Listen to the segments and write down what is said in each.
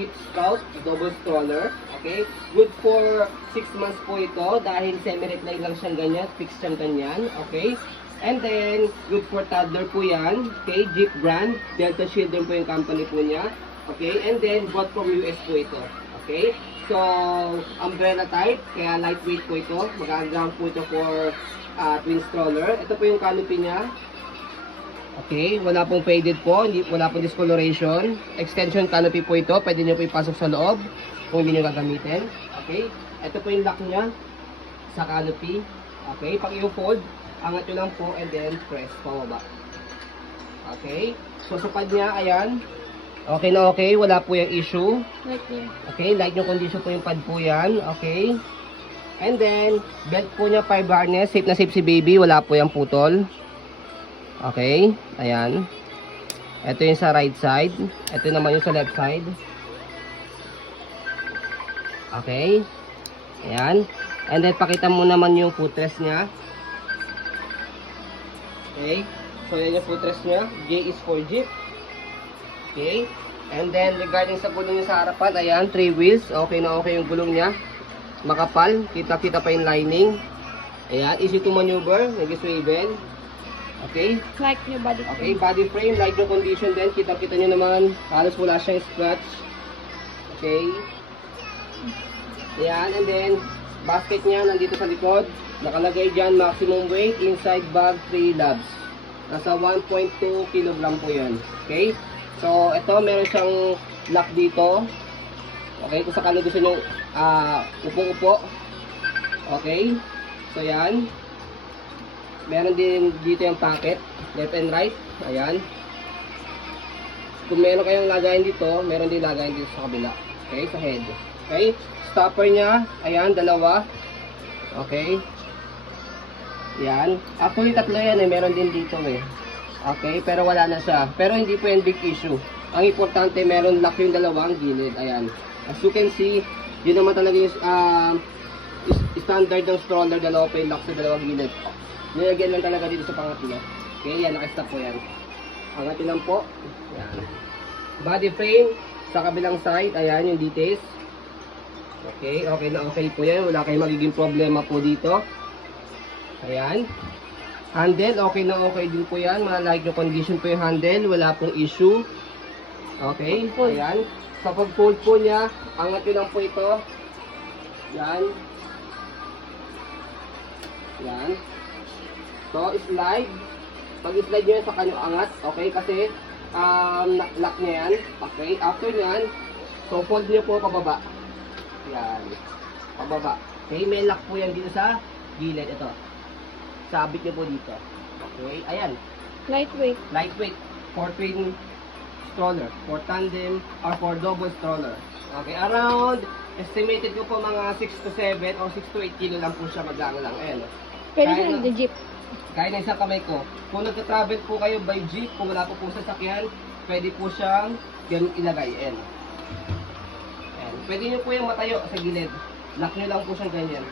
Jeep Scout double stroller. Okay? Good for 6 months po ito dahil semi-recline lang siyang ganyan, fixed siyang ganyan. Okay? And then, good for toddler po yan. Okay? Jeep brand. Delta Children po yung company po niya. Okay? And then, bought from US po ito. Okay? So, umbrella type, kaya lightweight po ito. Magagang po ito for twin stroller. Ito po yung canopy niya. Okay, wala pong faded po, wala pong discoloration. Extension canopy po ito, pwede nyo po ipasok sa loob kung hindi nyo gagamitin. Okay, ito po yung lock niya sa canopy. Okay, pag i-fold, angat nyo lang po and then press pababa. Okay, so sa pad niya, ayan. Okay na okay, wala po yung issue. Okay, light yung condition po yung pad po yan. Okay, and then, belt po niya 5 harness, safe na safe si baby, wala po yung putol. Okay, ayan. Ito yung sa right side. Ito naman yung sa left side. Okay. Ayan. And then, pakita mo naman yung footrest niya. Okay. So, yan yung footrest niya. J is for Jeep. Okay. And then, regarding sa gulong niya sa harapan, ayan, 3 wheels. Okay na okay yung gulong niya. Makapal. Kita-kita pa yung lining. Ayan. Easy to maneuver. Nag-swivel. Okay. Like new body frame. Okay, body frame, like the condition din. Kita-kita nyo naman, halos wala siyang scratch. Okay. Ayan, and then, basket niya nandito sa likod. Nakalagay dyan, maximum weight, inside bag, 3 labs. Nasa 1.2 kg po yan. Okay. So, ito, meron siyang lock dito. Okay, kung sakali gusto nyo upo-upo. Okay. So, yan. Meron din dito yung pocket, left and right. Ayan. Kung meron kayong lagayan dito, meron din lagayan dito sa kabila. Okay, sa head. Okay. Stopper niya, ayan, dalawa. Okay. Ayan. Actually, tatlo yan eh. Meron din dito eh. Okay, pero wala na siya. Pero hindi po yan big issue. Ang importante, meron lock yung dalawang gilid. Ayan. As you can see, yun naman talaga yung standard ng stroller, dalawa pa yung lock sa dalawang gilid. Nilagyan lang talaga dito sa pangatlo. Okay, yan, nakastop po yan. Angatin lang po. Yan. Body frame, sa kabilang side, ayan yung details. Okay, okay na okay po yan. Wala kayong magiging problema po dito. Ayan. Handle, okay na okay din po yan. Like yung condition po yung handle, wala pong issue. Okay, ayan. Sa pag-fold po niya, angatin lang po ito. Yan. Yan. So, slide. Pag-slide nyo yan sa kanyang angat. Okay, kasi lock niya yan. Okay, after nyan, so fold nyo po pababa. Yan. Pababa. Okay, may lock po yan dito sa gilid. Ito. Sabit nyo po dito. Okay, ayan. Lightweight. Lightweight. For twin stroller. For tandem or for double stroller. Okay, around, estimated ko po mga 6 to 7 or 6 to 8 kilo lang po siya maglang-lang. Ayan. Pwede siya ng jeep. Kaya na isang kamay ko. Kung nagka-travel po kayo by jeep, kung wala po pong sasakyan, pwede po siyang ganun ilagay. Ayan. Ayan. Pwede nyo po yung matayo sa gilid. Lock nyo lang po siyang ganyan.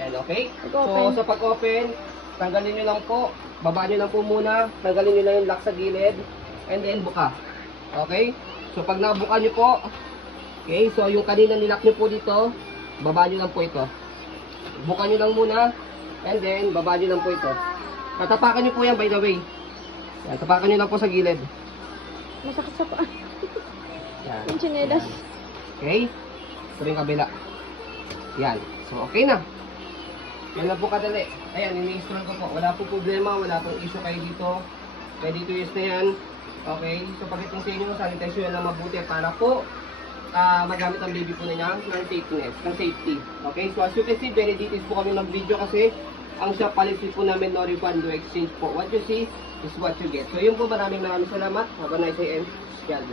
Ayan, okay? So, sa pag-open, tanggalin nyo lang po. Baba nyo lang po muna. Tanggalin nyo lang yung lock sa gilid. And then, buka. Okay? So, pag nabuka nyo po, okay, so yung kanina nilock nyo po dito, baba nyo lang po ito. Buka nyo lang muna. And then, baba nyo lang po ito. Tatapakan nyo po yan, by the way. Yan, tapakan nyo lang po sa gilid. Masakit sa paa. Yan. Yung chinelas. Okay? Ito yung kabila. Yan. So, okay na. Yan lang po kadali. Ayan, ini-install ko po. Wala po problema, wala pong issue kayo dito. Ready to use na yan. Okay? So, pagdating sa inyo, sanitize nyo yan lang mabuti para po magamit ang baby po niya ng safety. Okay? So, as you can see, very details po kami ng video kasi ang shop policy po namin, no refund, no exchange po. What you see is what you get. So, yun po, maraming salamat. Have a nice day and God bless.